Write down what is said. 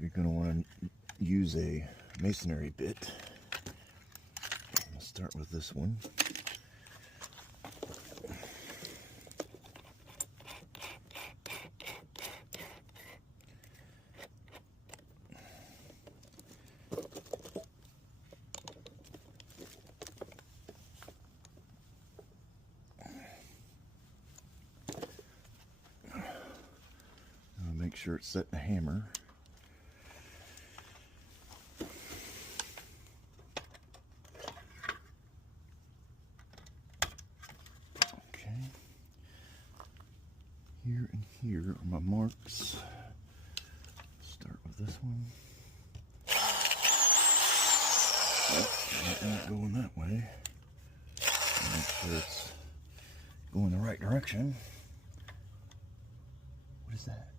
you're going to want to use a masonry bit. I'll start with this one. Make sure it's set in a hammer. Okay. Here and here are my marks. Start with this one. Oh, not going that way. Make sure it's going the right direction. What is that?